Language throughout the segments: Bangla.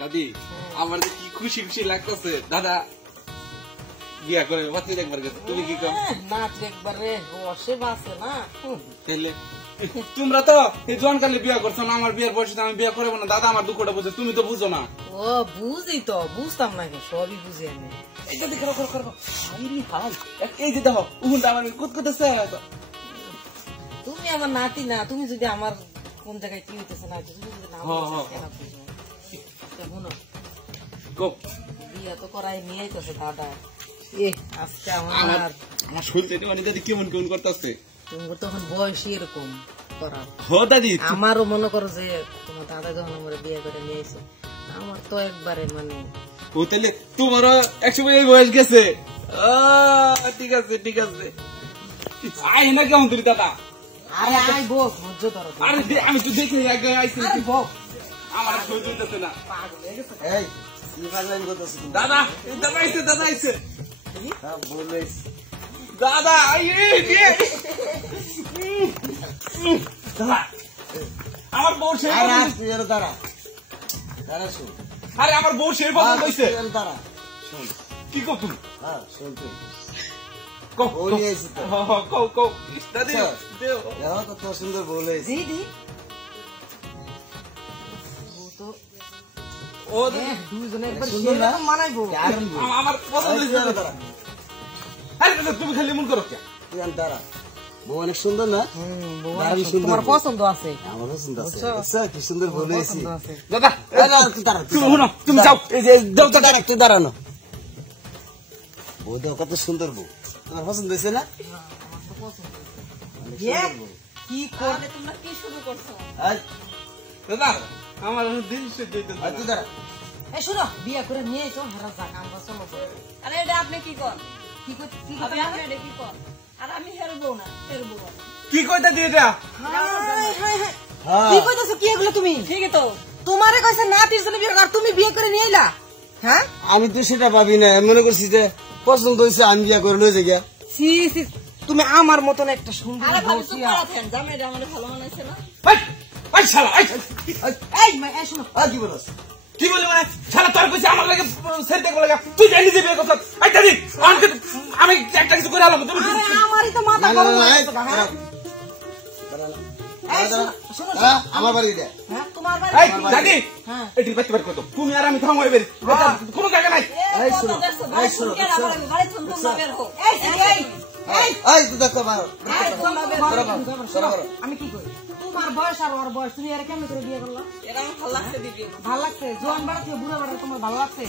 দাদি আমার কি খুশি খুশি লাগতেছে দাদা বিয়া করে বাচ্চা দেখবার গেছে তুমি কি কর নাচ দেখবার রে অসে বাসে না তাহলে তোমরা তো এই জন কালে বিয়া করছো না আমার বিয়ের বয়সে আমি বিয়া করবো না দাদা আমার দুঃখটা বুঝে তুমি তো বুঝো না ও বুঝি তো বুঝতাম না সবই বুঝি আমি এই যদি করো করো করো হাল এই যে দেখো উহুনটা আমার কুতকুতেছে তুমি আমার নাতি না তুমি যদি আমার কোন জায়গায় কি হইতেছে না তুমি যদি না বুঝো বিয়া তো করাই নিয়ে আইতেছে দাদা আজকে আমার শুনতে দাদি কেমন কেমন করতেছে তুমি তখন বয়স এরকম করার দাদি আমারও মনে করো যে তোমার দাদা যখন আমার বিয়ে করে নিয়ে এসে আমার তো একবারে মানে ও তাহলে তোমারও 100 বয়স গেছে ঠিক আছে ঠিক আছে আই না কেমন তুই দাদা আরে আই বস মজ্জা ধরো আরে আমি তো দেখি আগে আইছি আরে বস আমার সহ্য হইতেছে না পাগল হয়ে গেছে এই কি পাগলামি করতেছ দাদা দাদা আইছে হ্যাঁ বলিস দাদা আমার বউ সে তুই এর দাঁড়া শুন আরে আমার বউ সে কথা কইছে দাঁড়া শোন কি কর তুমি হ্যাঁ শোন তুই দাদি কত সুন্দর বলেছ ও দুইজনে একবার সেরকম মানাইবো আমার পছন্দ হইছে আরে তুমি খালি মন করো কে তুই দাঁড়া বউ অনেক সুন্দর না তোমার পছন্দ আছে আমার পছন্দ আছে কি সুন্দর বলেছি দাদা তুমি শুনো তুমি যাও এই যে যাও তো দাঁড়া একটু দাঁড়ানো বউ দাও কত সুন্দর বউ আমার পছন্দ হয়েছে না কি করে তোমরা কি শুরু করছো দাদা আমার দিন শেষ হইতে তুই দাঁড়া এই শুনো বিয়ে করে নিয়ে এসো হারা যাক আমরা চলো আরে এটা আপনি কি কর কি কই কি আপনি এটা কি কর আর আমি হেরবো না হেরবো কি কইতা দিয়ে দা কি কইতাছো কি এগুলো তুমি ঠিকই তো তোমারে কইছে নাতির জন্য বিয়ে কর তুমি বিয়ে করে নিয়ে এলা হ্যাঁ আমি তো সেটা ভাবি না মনে করছি যে পছন্দ হয়েছে আমি বিয়ে করে লয়ে যাই সি সি তুমি আমার মতন একটা সুন্দর আরে ভাবি তো বসিয়া করাছেন জামাইটা আমারে ভালো মানাইছে না এই শালা এই এই শুনো কি বলছ কি বলে মানে শালা তোর কইছে আমার লাগে সেট দেখো লাগা তুই জানি যে বিয়ে করছ এই দাদি আমি একটা কিছু করে আলাম তুমি আরে আমারই তো মাথা গরম হয়ে গেছে আমার বাড়ি দে হ্যাঁ তোমার এই দাদি হ্যাঁ এটি বাইতে বার কত তুমি আর আমি থামো এবারে কোনো জায়গা নাই এই শুনো এই শুনো বাড়ি তুমি বের হো এই তুই দেখো মারো আমি কি করি তোমার বয়স আর ওর বয়স তুমি এর কেমন করে বিয়ে করলা এটা আমার ভালো লাগছে দিদি ভালো লাগছে জোয়ান বাড়া থেকে বুড়া বাড়া তোমার ভালো লাগছে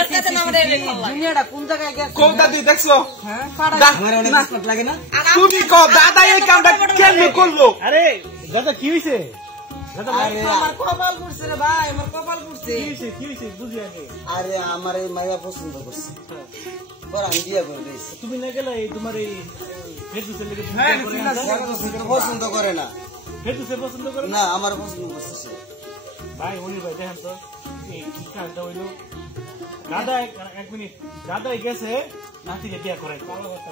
এর কাছে না আমারে ভালো লাগে দুনিয়াটা কোন জায়গায় গেছে কোন দাদি দেখছো হ্যাঁ আমার অনেক স্পট লাগে না তুমি কো দাদা এই কামটা কেন করলো আরে দাদা কি হইছে আমার কপাল পড়ছে রে ভাই আমার কপাল পড়ছে কি হইছে বুঝি আগে আরে আমার এই মাইয়া পছন্দ করছে বড় আমি বিয়ে করে দিয়েছি তুমি না গেলে তোমার এই ফেসবুকে লেগে পছন্দ করে না ফেসবুকে পছন্দ করে না আমার পছন্দ করছে সে ভাই উনি ভাই দেখেন তো এই কি কাজটা হইলো দাদা এক মিনিট দাদা গেছে নাতিকে বিয়ে করাই ভালো কথা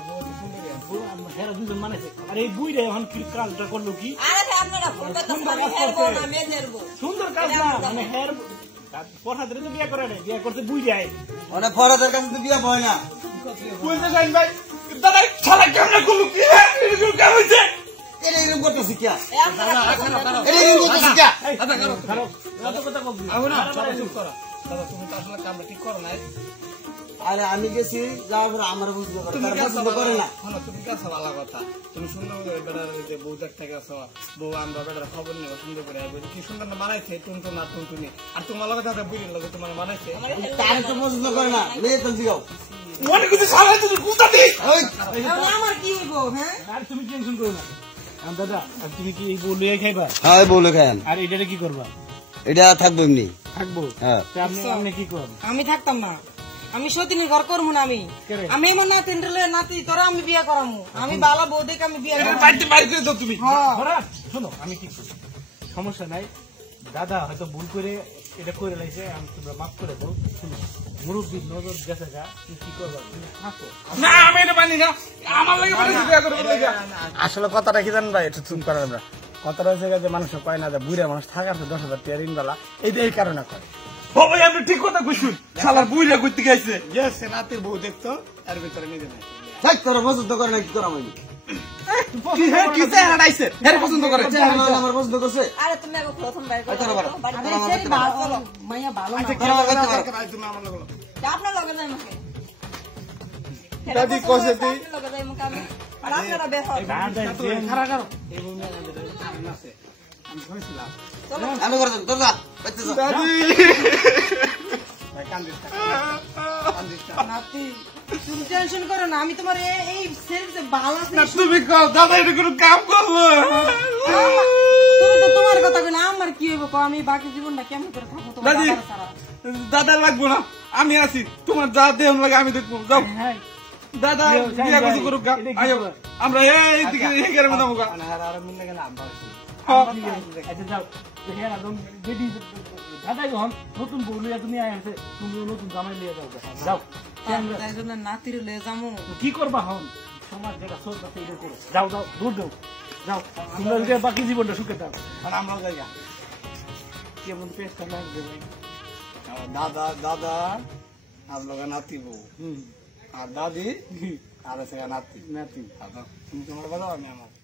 হেরা দুজন মানেছে আর এই বুইরে এখন কি কাজটা করলো কি আরে আপনারা ফোনটা তো আমি হেরবো না আমি হেরবো সুন্দর কাজ না মানে হের পড়াতে তো বিয়ে করে নাই বিয়ে করতে বুই যায় ওটা ফরাদের কাছে তো বিয়ে হয় না বলতে চাই ভাই দাদা শালা কেমন করলো কি এরকম কেন হইছে এটা এরকম করতেছি কি এটা আরে এরকম করতেছি কি খারাপ কত কথা বলবি না চুপ করা দাদা তুমি তো আসলে কামটা ঠিক করো না আরে আমি গেছি যাওয়ার পর আমার বুঝতে পারে তার পছন্দ করে না তুমি কি আছো ভালো কথা তুমি সুন্দর করে বেড়ার যে বউ দেখতে গেছো বউ আমরা বেড়ার খবর নিয়ে সুন্দর করে কি সুন্দর না মানাইছে টুনটুন না টুনটুনি আর তোমার লগে দাদা বুঝি লাগে তোমার মানাইছে তার তো পছন্দ করে না মেয়ে তো জিগাও মনে কিছু শালা তুই কুতা দিস আমার কি হইবো হ্যাঁ আর তুমি টেনশন করো না দাদা আর তুমি কি এই বউ লইয়া খাইবা হ্যাঁ বলে খান আর এটারে কি করবা এটা থাকবো এমনি থাকবো হ্যাঁ আপনি কি করবেন আমি থাকতাম না আমি সতীনের ঘর করবো না আমি আমার নাতি নাতি তোরা আমি বিয়ে করামু আমি বালা বউ দেখে আমি বিয়ে করামু বাইতে বাইরে করে দাও তুমি শোনো আমি কি করি সমস্যা নাই দাদা হয়তো ভুল করে এটা করে লাইছে আমি তোমরা মাফ করে দাও শুনো মুরব্বীর নজর গেছে যা তুমি কি করবা তুমি থাকো না আমি এটা মানি না আমার লাগে বলে বিয়ে করে বলে আসলে কথাটা কি জানেন ভাই একটু চুপ করেন আমরা কথাটা হচ্ছে যে মানুষ কয় না যে বুড়া মানুষ থাকার 10,000 টাকা ঋণ বেলা এই কারণে করে ও ভাই আপনি ঠিক কথা কইছুন শালার বুইরা কইতে গেছে গেছে নাতির বউ দেখতো এর ভিতরে নিয়ে দেবে থাক তোরা পছন্দ করে না কি করা আমি কি হে কি চেহারা আইছে হেরে পছন্দ করে আমার পছন্দ করছে আরে তুমি আগে প্রথম বাড়ি করো আচ্ছা, বাড়ি। বাড়ি আরে সেই ভালো মাইয়া ভালো না তুমি আমার লগে আপনার লগে যাই মুখে দাদি কইছে তুই আপনার লগে যাই মুখে আমি আর আপনারা বের হন খারা খারো আমি করে দেব তোর যা বাচ্চা যা দাদি নাতি তুমি টেনশন করো না আমি তোমার এই সেলস ভালো আছে না তুমি কও দাদা এটা কোনো কাম করবো তুমি তো তোমার কথা কই না আমার কি হইব কও আমি বাকি জীবনটা কেমন করে থাকবো তোমার দাদি বাবার ছাড়া দাদা লাগবো না আমি আছি তোমার যা দেহ লাগে আমি দেখবো যাও হ্যাঁ দাদা বিয়া কিছু করুক গা আয়ো আমরা এই দিকে এই গেরে মতো গা আর মিলে গেলে আমরা হ্যাঁ। আচ্ছা যাও দেখেন একদম বেডি দাদাই হন নতুন বউ লইয়া তুমি আইছে তুমি নতুন জামাই লইয়া যাও যাও তাই জন্য নাতির লয়ে যামু কি করবা হন সমাজ যেটা চলতেছে এটা করো যাও যাও দূর দাও যাও তোমরা যদি বাকি জীবনটা সুখে থাকো আর আমরাও জায়গা কেমন পেশ করলাম দাদা দাদা आप लोग नाती बहू और दादी और नाती নাতি तुम तुम्हारा बताओ मैं